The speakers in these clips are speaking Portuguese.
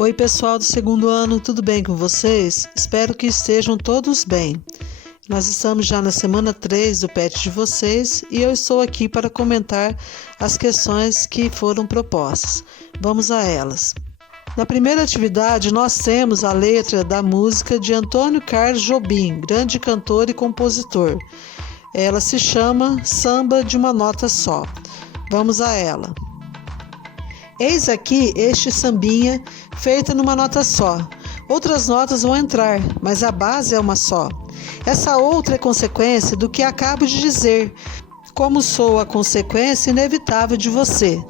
Oi, pessoal do segundo ano, tudo bem com vocês? Espero que estejam todos bem. Nós estamos já na semana 3 do PET de vocês e eu estou aqui para comentar as questões que foram propostas. Vamos a elas. Na primeira atividade, nós temos a letra da música de Antônio Carlos Jobim, grande cantor e compositor. Ela se chama Samba de uma Nota Só. Vamos a ela. Eis aqui este sambinha feita numa nota só. Outras notas vão entrar, mas a base é uma só. Essa outra é consequência do que acabo de dizer, como sou a consequência inevitável de você.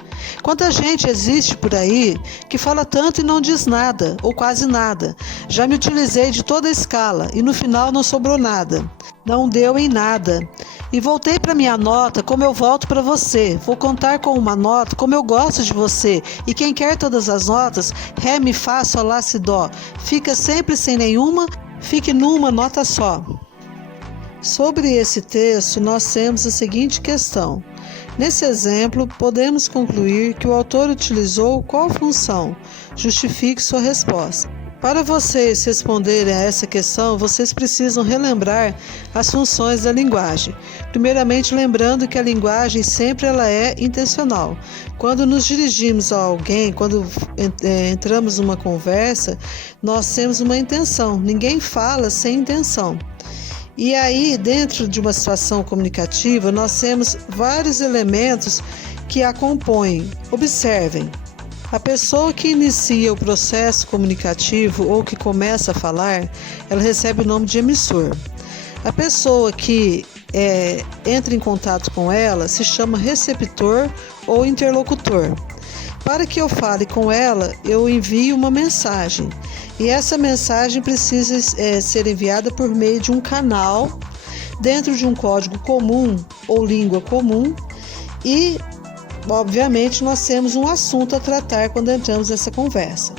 Quanta gente existe por aí que fala tanto e não diz nada, ou quase nada. Já me utilizei de toda a escala e no final não sobrou nada. Não deu em nada. E voltei para minha nota como eu volto para você. Vou contar com uma nota como eu gosto de você. E quem quer todas as notas, ré, mi, fá, sol, lá, si, dó. Fica sempre sem nenhuma, fique numa nota só. Sobre esse texto, nós temos a seguinte questão. Nesse exemplo, podemos concluir que o autor utilizou qual função? Justifique sua resposta. Para vocês responderem a essa questão, vocês precisam relembrar as funções da linguagem. Primeiramente, lembrando que a linguagem sempre ela é intencional. Quando nos dirigimos a alguém, quando entramos numa conversa, nós temos uma intenção. Ninguém fala sem intenção. E aí, dentro de uma situação comunicativa, nós temos vários elementos que a compõem. Observem. A pessoa que inicia o processo comunicativo ou que começa a falar, ela recebe o nome de emissor. A pessoa que entra em contato com ela se chama receptor ou interlocutor. Para que eu fale com ela, eu envio uma mensagem. E essa mensagem precisa ser enviada por meio de um canal, dentro de um código comum ou língua comum e obviamente, nós temos um assunto a tratar quando entramos nessa conversa.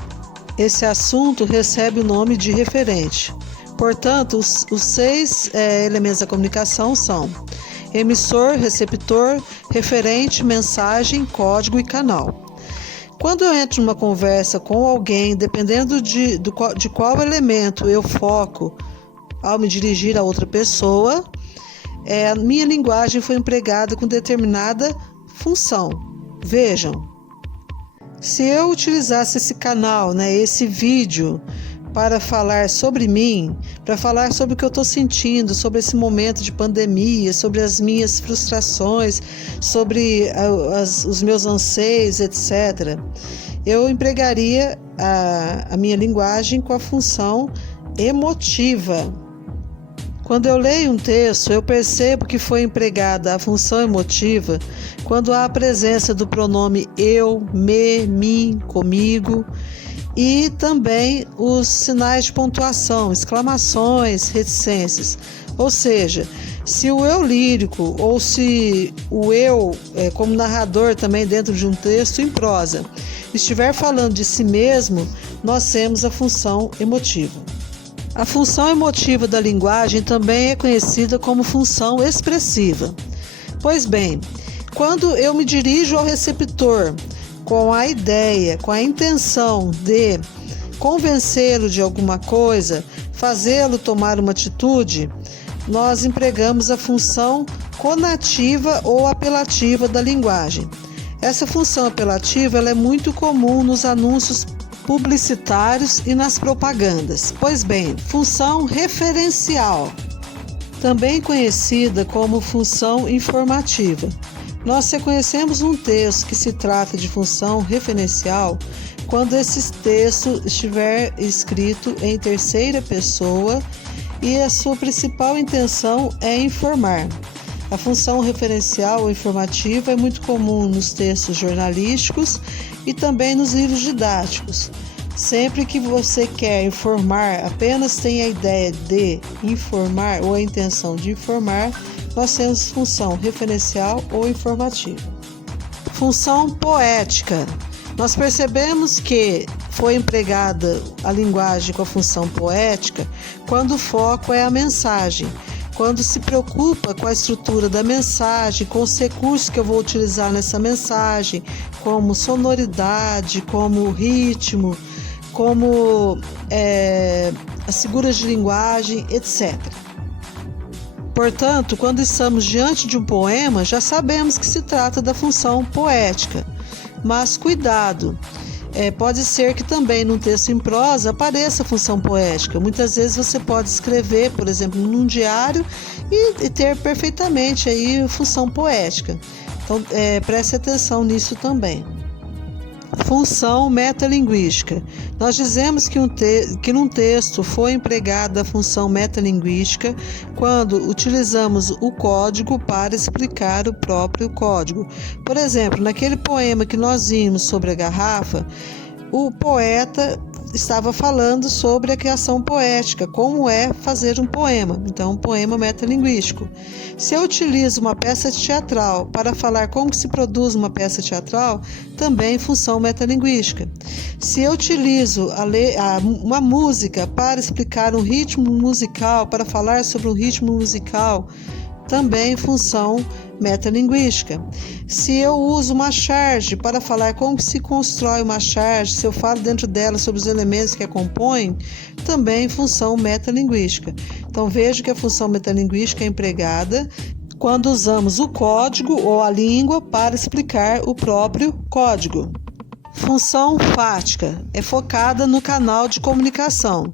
Esse assunto recebe o nome de referente. Portanto, os 6 elementos da comunicação são emissor, receptor, referente, mensagem, código e canal. Quando eu entro numa conversa com alguém, dependendo de qual elemento eu foco ao me dirigir a outra pessoa, a minha linguagem foi empregada com determinada função. Vejam, se eu utilizasse esse canal, esse vídeo para falar sobre mim, para falar sobre o que eu estou sentindo, sobre esse momento de pandemia, sobre as minhas frustrações, sobre os meus anseios, etc., eu empregaria a minha linguagem com a função emotiva. Quando eu leio um texto, eu percebo que foi empregada a função emotiva quando há a presença do pronome eu, me, mim, comigo e também os sinais de pontuação, exclamações, reticências. Ou seja, se o eu lírico ou se o eu, como narrador também dentro de um texto em prosa, estiver falando de si mesmo, nós temos a função emotiva. A função emotiva da linguagem também é conhecida como função expressiva. Pois bem, quando eu me dirijo ao receptor com a ideia, com a intenção de convencê-lo de alguma coisa, fazê-lo tomar uma atitude, nós empregamos a função conativa ou apelativa da linguagem. Essa função apelativa ela é muito comum nos anúncios publicitários e nas propagandas. Pois bem, função referencial, também conhecida como função informativa. Nós reconhecemos um texto que se trata de função referencial quando esse texto estiver escrito em terceira pessoa e a sua principal intenção é informar. A função referencial ou informativa é muito comum nos textos jornalísticos e também nos livros didáticos. Sempre que você quer informar, apenas tem a ideia de informar ou a intenção de informar, nós temos função referencial ou informativa. Função poética. Nós percebemos que foi empregada a linguagem com a função poética quando o foco é a mensagem. Quando se preocupa com a estrutura da mensagem, com os recursos que eu vou utilizar nessa mensagem, como sonoridade, como ritmo, como as figuras de linguagem, etc. Portanto, quando estamos diante de um poema, já sabemos que se trata da função poética. Mas cuidado, pode ser que também num texto em prosa apareça a função poética. Muitas vezes você pode escrever, por exemplo, num diário e ter perfeitamente aí função poética. Então, preste atenção nisso também. Função metalinguística. Nós dizemos que num texto foi empregada a função metalinguística quando utilizamos o código para explicar o próprio código. Por exemplo, naquele poema que nós vimos sobre a garrafa, o poeta estava falando sobre a criação poética, como é fazer um poema. Então, um poema metalinguístico. Se eu utilizo uma peça teatral para falar como se produz uma peça teatral, também função metalinguística. Se eu utilizo uma música para explicar um ritmo musical, para falar sobre um ritmo musical, também função metalinguística. Se eu uso uma charge para falar como se constrói uma charge, se eu falo dentro dela sobre os elementos que a compõem, também função metalinguística. Então vejo que a função metalinguística é empregada quando usamos o código ou a língua para explicar o próprio código. Função fática é focada no canal de comunicação.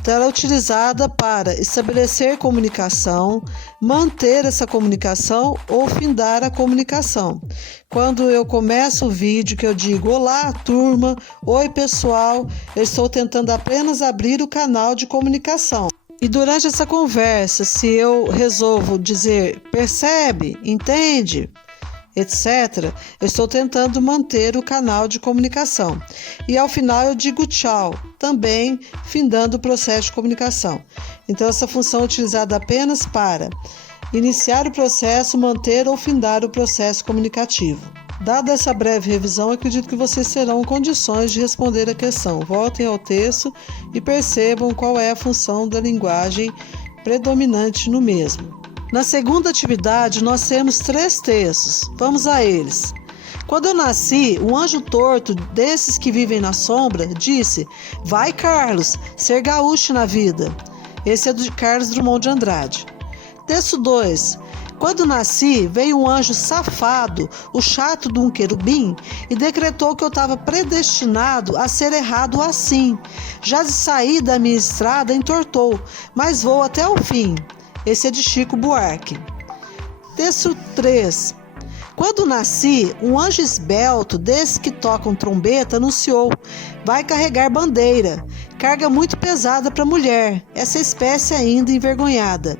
Então, ela é utilizada para estabelecer comunicação, manter essa comunicação ou findar a comunicação. Quando eu começo o vídeo que eu digo olá turma, oi pessoal, eu estou tentando apenas abrir o canal de comunicação. E durante essa conversa, se eu resolvo dizer percebe, entende, etc., eu estou tentando manter o canal de comunicação. E ao final eu digo tchau, também findando o processo de comunicação. Então essa função é utilizada apenas para iniciar o processo, manter ou findar o processo comunicativo. Dada essa breve revisão, acredito que vocês terão condições de responder a questão. Voltem ao texto e percebam qual é a função da linguagem predominante no mesmo. Na segunda atividade, nós temos 3 textos. Vamos a eles. Quando eu nasci, um anjo torto, desses que vivem na sombra, disse: vai, Carlos, ser gaúcho na vida. Esse é de Carlos Drummond de Andrade. Texto 2. Quando nasci, veio um anjo safado, o chato de um querubim, e decretou que eu estava predestinado a ser errado assim. Já de sair da minha estrada, entortou, mas vou até o fim. Esse é de Chico Buarque. Texto 3. Quando nasci, um anjo esbelto, desses que tocam trombeta, anunciou: vai carregar bandeira, carga muito pesada para mulher, essa espécie ainda envergonhada.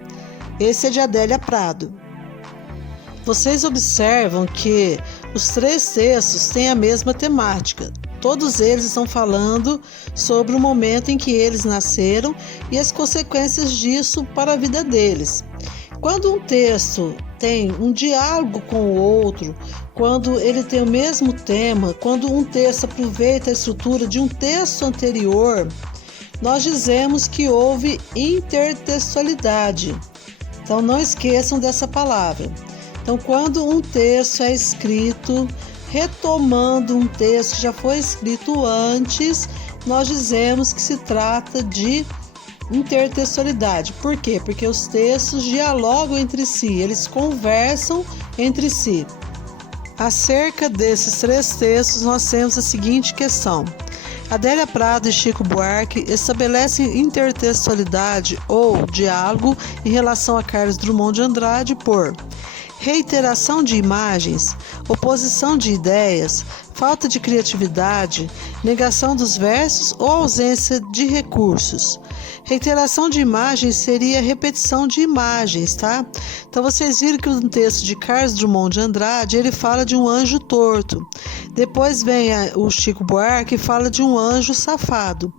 Esse é de Adélia Prado. Vocês observam que os 3 textos têm a mesma temática. Todos eles estão falando sobre o momento em que eles nasceram e as consequências disso para a vida deles. Quando um texto tem um diálogo com o outro, quando ele tem o mesmo tema, quando um texto aproveita a estrutura de um texto anterior, nós dizemos que houve intertextualidade. Então não esqueçam dessa palavra. Então, quando um texto é escrito retomando um texto que já foi escrito antes, nós dizemos que se trata de intertextualidade. Por quê? Porque os textos dialogam entre si, eles conversam entre si. Acerca desses 3 textos, nós temos a seguinte questão. Adélia Prado e Chico Buarque estabelecem intertextualidade ou diálogo em relação a Carlos Drummond de Andrade por reiteração de imagens, oposição de ideias, falta de criatividade, negação dos versos ou ausência de recursos. Reiteração de imagens seria repetição de imagens, tá? Então vocês viram que no texto de Carlos Drummond de Andrade, ele fala de um anjo torto. Depois vem o Chico Buarque e fala de um anjo safado.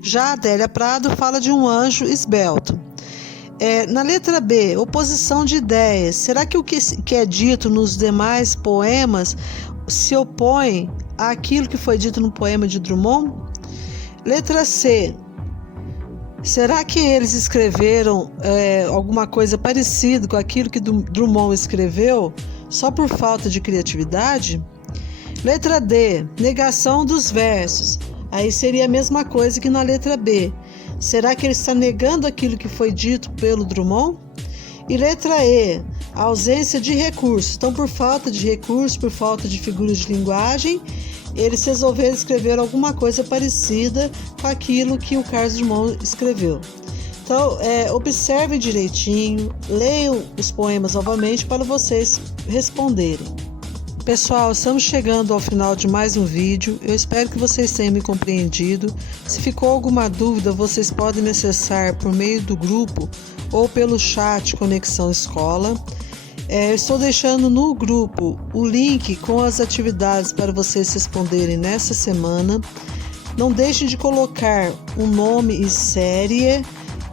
Já a Adélia Prado fala de um anjo esbelto. Na letra B, oposição de ideias. Será que o que é dito nos demais poemas se opõe àquilo que foi dito no poema de Drummond? Letra C. Será que eles escreveram alguma coisa parecida com aquilo que Drummond escreveu só por falta de criatividade? Letra D. Negação dos versos. Aí seria a mesma coisa que na letra B. Será que ele está negando aquilo que foi dito pelo Drummond? E letra E, a ausência de recursos. Então, por falta de recursos, por falta de figuras de linguagem, eles resolveram escrever alguma coisa parecida com aquilo que o Carlos Drummond escreveu. Então, observem direitinho, leiam os poemas novamente para vocês responderem. Pessoal, estamos chegando ao final de mais um vídeo. Eu espero que vocês tenham me compreendido. Se ficou alguma dúvida, vocês podem me acessar por meio do grupo ou pelo chat Conexão Escola. Eu estou deixando no grupo o link com as atividades para vocês responderem nessa semana. Não deixem de colocar um nome e série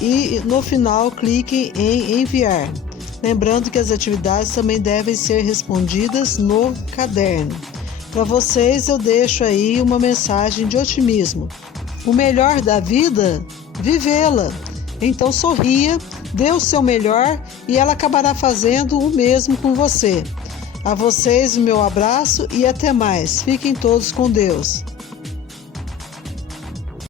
e no final cliquem em enviar. Lembrando que as atividades também devem ser respondidas no caderno. Para vocês eu deixo aí uma mensagem de otimismo. O melhor da vida, vivê-la. Então sorria, dê o seu melhor e ela acabará fazendo o mesmo com você. A vocês o meu abraço e até mais. Fiquem todos com Deus.